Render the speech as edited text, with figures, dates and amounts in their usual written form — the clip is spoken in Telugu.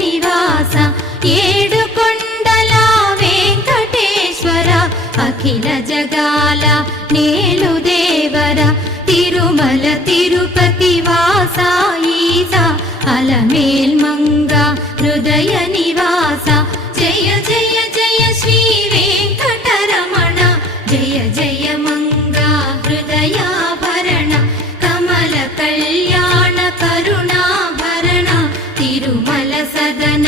నివాస ఏడుకొండల వెంకటేశ్వర అఖిల జగాల నేలు దేవర తిరుమల తిరుపతి వాస ఈస అలమేల్ మంగ హృదయ నివాస జయ జయ జయ శ్రీ వెంకటరమణ జయ జయ మంగ హృదయాభరణ కమల కళ్యాణ కరుణాభరణ తిరుమల సదన